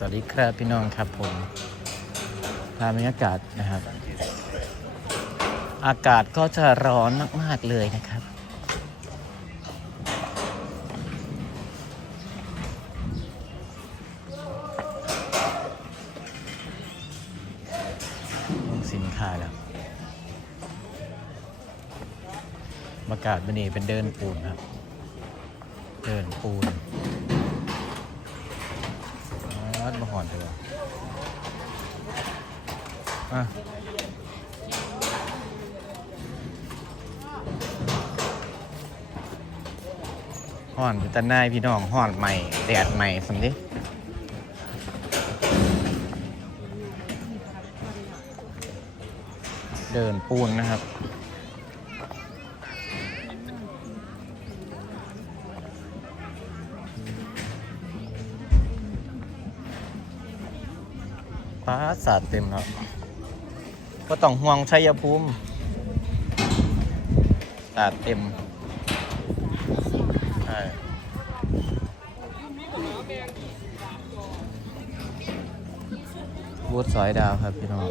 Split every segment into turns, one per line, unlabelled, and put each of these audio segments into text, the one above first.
สวัสดีครับพี่น้องครับผมพาบรรยากาศนะครับ อากาศก็จะร้อนมาก ๆ เลยนะครับลงสินค้าแล้วอากาศวันนี้เป็นเดินปูนครับ เดินปูนรัดมาห อนเถอะอะห่อนเป็นาหนายพี่น้องห่อนใหม่แดดใหม่สำดิเดินปูนนะครับ ฟ้าสาดเต็มครับก็ต้องห่วงชัยภูมิสาดเต็มใช่วูธสอยดาวครับพี่น้อง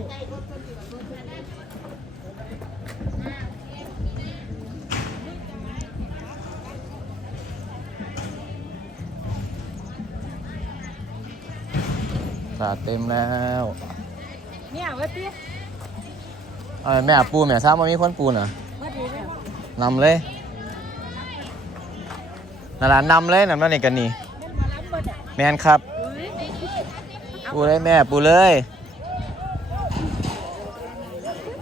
สาดเต็มแล้ว
เนี่ยว่าติ
เอาแม่ปูแม่ซ้ำมามีคนปูน่ะ
ว่าดีเลย
นำเลยนาลานนำเลยนำนั่นนี่กันนี่
เป็นหมาล้ำบ่จ้ะ
แมนครับ
เอ้ย
ปูเลยแม่ปูเลย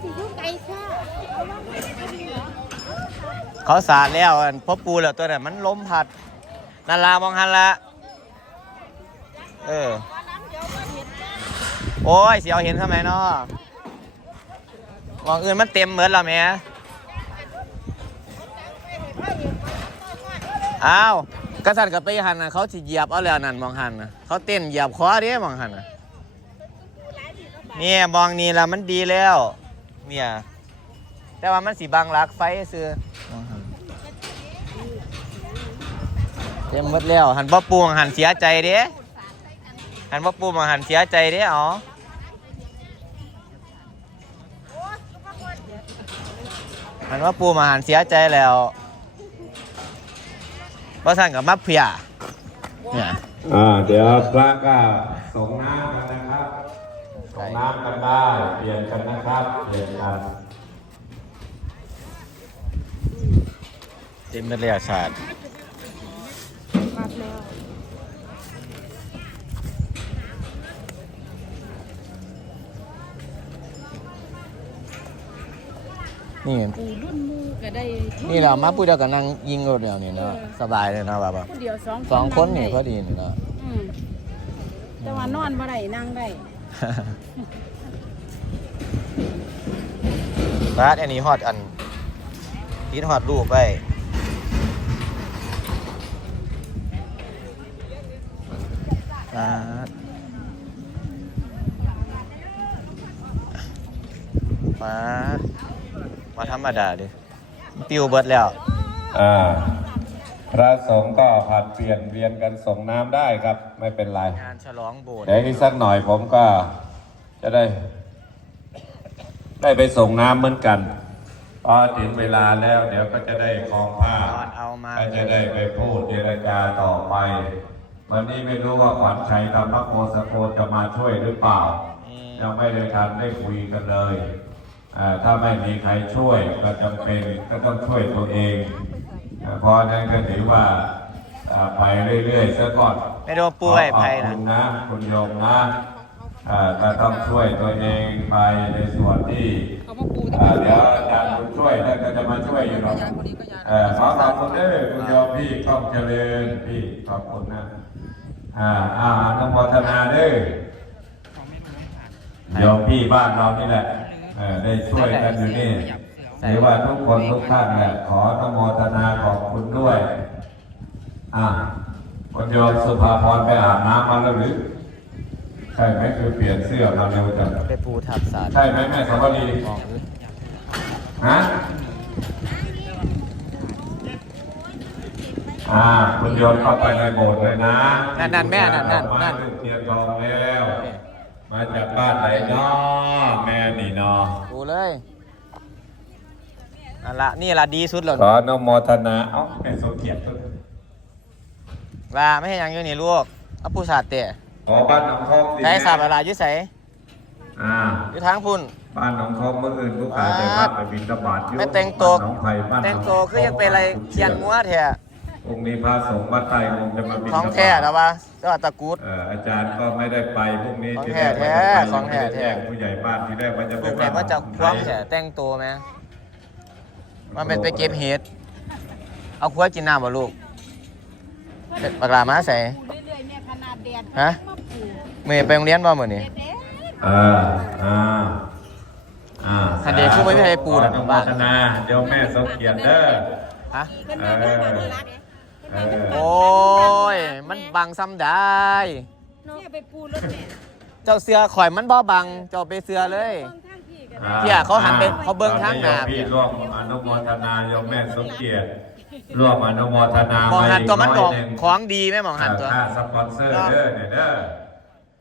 สิอยู่ไกลค่ะเอาว่าไม่ดีเหรอ
เขาสาดแล้วอันพอปูแล้วตัวนั้นมันล้มพัดนาลามองหันละเออ โอ้ยเสียวเห็นทำไมเนาะมองอื่นมันเต็มเหมือนเราแม่อ้าวกษัตริย์กับไปหันน่ะเขาสิเหยียบเอาแล้วนั่นมองหันน่ะเขาเต้นเหยียบคอเด้มองหันน่ะเนี่ยมองนี่ละมันดีแล้วเนี่ยแต่ว่ามันสีบังรักไฟซื้อเต็มหมดแล้วหันบ่ปูงหันเสียใจเด้หันบ่ปูงหันเสียใจเด้อ๋อ มันว่าปูมาหันเสียใจแล้วว่าสั่งกับมาเพียเนี่ย
อ่าเดี๋ยวพระก็ส่งน้ำกันนะครับส่งน้ำกันได้เปลี่ยนกันนะครับเปลี่ยนกัน
เต็มไปเลยอาชาติ
รับแล้ว
นี่
ปูรุ่นหมูก็ได้
นี่เรามาพูดเดียวกันนั่งยิงรถเดียวนี่เนาะสบายเลยเนาะแบบว่า
ผู้เดียวสอง
สองคนนี่
ง
พอ
ได้
ดีนี่เนาะ
อืมแต่ว่านอนบ่ได้นั่งได้
ร้านอันนี้ฮอดอันติดฮอดรูปไปร้านมา มาธรรมดาดิปิวเบิดแล้ว
อ่า พระสงฆ์ก็ผัดเปลี่ยนเวียนกันส่งน้ำได้ครับ ไม่เป็นไร
งานฉลองโบสถ์
เดี๋ยวอีกสักหน่อยผมก็จะได้ ได้ไปส่งน้ำเหมือนกันพอถึงเวลาแล้วเดี๋ยวก็จะได้คลองผ้า
ตอนเอามา
ก็จะได้ไปพูดเจรจาต่อไป วันนี้ไม่รู้ว่าขวัญชัยธรรมโคสโกจะมาช่วยหรือเปล่ายังไม่ได้ทันได้คุยกันเลยอ่า ถ้าไม่มีใครช่วยก็จำเป็นก็ต้องช่วยตัวเองอ่าเพราะฉะนั้นก็ถือว่าอ่าไปเรื่อยๆซะก่อน
ไม่โดนปูไอ้ไผ่
ขอบ
นะ
คุณนะคุณโยมนะอ่าก็ต้องช่วยตัวเองไปในส่วนที่
เอามาปู
อ่าเดี๋ยวอาจารย์บุญช่วยท่านก็จะมาช่วยอยู่หรอกเออขอขอบคุณเด้อคุณโยมพี่ก้องเจริญพี่ขอบคุณนะอ่าอาอนุโมทนาเด้อโยมพี่บ้านเรานี่แหละ เออได้ช่วยกันอยู่นี่หรือว่าทุกคนทุกท่านเนี่ยขออนุโมทนาขอบคุณด้วย อ่าคุณโยมสุภาพรไปอาบน้ำมาแล้วหรือใช่ไหมคือเปลี่ยนเสื้อมาเร็วจัง
ไปปูทับสาร
ใช่ไหมแม่สวัสดี
มองดู
ฮะอ่าคุณโยนเข้าไปในโบสถ์เลยนะ
นั่นนั่นแม่นั่นนั่นนั่น
ดอกไม้ทูบเทียนทองแล้ว มาจากบ้านไหนเนาะแม่นี่เนาะ
ปูเลยนั่นละนี่ละดีสุดแล้ว
ขออนโมทนาเอ้าแม่สมเกียรติทุก
ลาไม่ให้หยังอยู่นี่ลูกเอาปูสาดเตะ
ขอบ้านหนองทองดี
ใช้สาบเวลาอยู่ใส่
อ่า
อยู่ทางพุ่น
บ้านหนองทองเมื่ออื่นลูกค้าจะพาไปบินตบาทอยู่
ไม่แต่งตัว
บ้านหนองไผ่บ้านหน
แต่ง
อง
ตัวคือยังเป็นอะไรเทียนมัวแท้
องค์นี้พระสงฆ์บ้านใต้คงจะมาบิน
ของ
ตบาท
แท้แล้ววะก็ตะกรุด
เอ่ออาจารย์ก็ไม่ได้ไปพรุ่งนี้
ของ
ที่
แท้
แรกว่าจะไป
แท้ของแท้แท้
ไม่ได้จ้งผู้ใหญ่บ้านที่แรกว่าจะไป
ลูกไหนว่าจะคว้างแท้แต่งตัวไหมมันเป็นไปเก็บเห็ดเอาขวดกินน้ำบ่ลูกเด็ดปากลามาใส่
ปลูกเรื่อยๆแม่ขนาดแดด
ฮะ
มาปลูก
เมย์ไปโรงเรียนบ่มื้อนี้
เด็ด
อ่าอ่าอ่า
ทันเดชผู้ไม่มีใครปูน่ะ
ขออนุโม
บ้าน
ทนาเดี๋ยวแม่สมเกียรติเด้อ
ฮะ
ๆเพิ่นมาเพิ่นมารัก
เออ
โอ้ย มันบังซ้ำได้
เนี่ยไปปูรถแม่
เจ้าเสือข่อยมันบ่บัง เจ้าไปเสือเลย
เบิ่งทางพี่กัน
อ่
เที่ยเขาหันไปเขาเบิ่งทางหน้า
พี่ร่วมอนุโมทนาโยมแม่สมเกียรติร่วมอนุโมทนาม
องหันตัวมันบอก
ร้ยหนึ่ง
ของดีไหมมองหันตัว
ค่าสปอนเซอร์เด้อเนี่ยเด้อ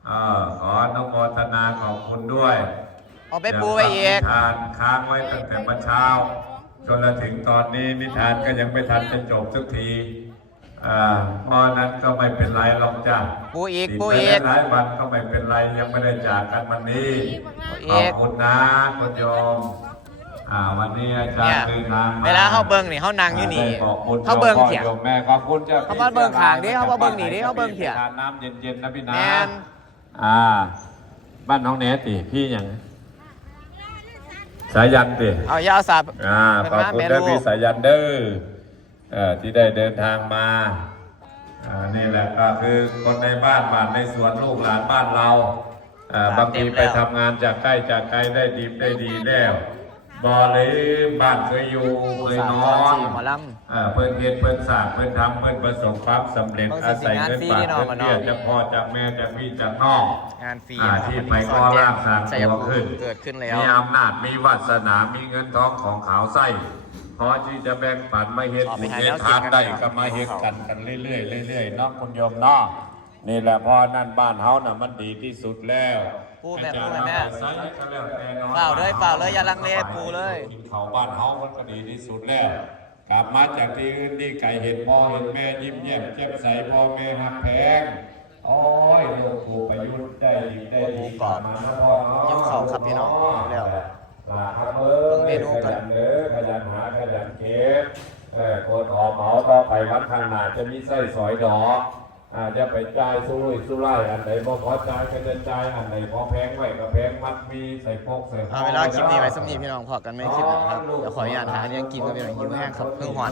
เออขออนุโมทนาขอบคุณด้วย
เอาไปปูไปอีก
นิทานค้างไว้ตั้งแต่เมื่อเช้าจนมาถึงตอนนี้นิทานก็ยังไม่ทันจะจบสักที อ่าเพราะนั้นก็ไม่เป็นไรหรอกจ้ะ
ปูอีก
ติด
ปู
ไป
อีก
หลายๆวันก็ไม่เป็นไรยังไม่ได้จากกันวันนี้
ปู
ข
อี
อบ
ก
คุณนะคุณโยมอ่าวันนี้อาจาร
เนี่ย
ย์เดินทางม
เวลาเขาเบิ่งนี่เขานั่งอยู่นี่
ได้ขอบคุณ
เขาเบิ่งเถียง
โยมแม่ขอบคุณจ้า
เขามาเบิ่งข้างดิเขามาเบิ่งนี่ดิเขาเบิ่งเถียง
ทานน้ำเย็นๆนะพี่นะ
แม่น
อ่า บ้านน้องเนสติพี่ยังสายันติ
เอาอย่าเอาสาบ
อ่า
เป็น
ขอบ
ม้า
คุณ
แม่
เด้อ
ลู
พี่
ก
สายันเด้อเอ่อ ที่ได้เดินทางมาอ่านี่แหละก็คือคนในบ้านบ้านในสวนลูกหลานบ้านเราอ่าบางทีไปทำงานจากใกล้จากไกลได้ดีได้ดีแล้วบอเลยบ้านเคยอยู่เคยนอน
หมอล
อ่าเพิ่นเฮ็ดเพิ่นสร้างเพิ่นทำเพิ่นประสบความสำเร็จ
ต้องสิ
อาศัยเงิน
สิงานฟรี
ฝาก
นี่เนาะ
เงิน
มาเนาะ
เบี้ยจากพ่อจากแม่จากพี่จากน้อง
งานฟรี
อ่าที่ไป
ส
ก่
อ
อน
แจ้
ร่างสร้าง
ชัย
ตัว
ภู
ขึ้น
มิเกิดขึ้นแล้ว
มีอำนาจมีวาสนามีเงินทองของขาวไส้ พอที่จะแบ่งปันมาเฮ็ด
ออกไป
บุญ
หา
เฮ็
แล้
ด
ว
ทาน
กินกัน
ได้
เนาะ
ก็มาเฮ็ดกันกันเรื่อยๆเรื่อยๆเนาะคุณโยมเนาะนี่แหละเพอนั่นบ้านเฮาน่ะมันดีที่สุดแล้ว
พูดแม่
อาจารย์
พูดแม่
เอาไปใส่ก็แล้วแต่นาะ
เปล่าเลยเปล่าเลยอย่าลังเลปูเลย
กินข้าวบ้านเฮามันก็ดีที่สุดแล้วกลับมาจากที่อื่นนี่ไก่เห็นพ่อเห็นแม่ยิ้มแย้มแจ่มใสพ่อแม่หักแพงโอ้ยลูกกูประยุทธ์ได้ดีได้ดี
กรอบ
มานะพ่อเนาะ
ยิ้มเขาครับพี่น้องแล้ว
ลาครับเอ้ย
เมนู
ข
ก่อน
ยันเด้อขยันหาขยันเก็บเออคนออกเหมาต่อไปวันข้างหน้าจะมีไส้สอยดอกอ่าจะไปจ่ายสู้รุ่ยสู้ไล่อันไหนบ่พอจ่ายก็จะจ่ายอันไหนพอแพงไว้ก็แพงมัดมีใส่พกใส่
เอาเวลาคลิปนี้ไว้สำนีพี่น้องพอกันไม่คลิปนะครับเดี๋ยวขออนุญาตหาเลี้ยงกินกับพี่น้องหิวแห้งครับเพิ่งหอด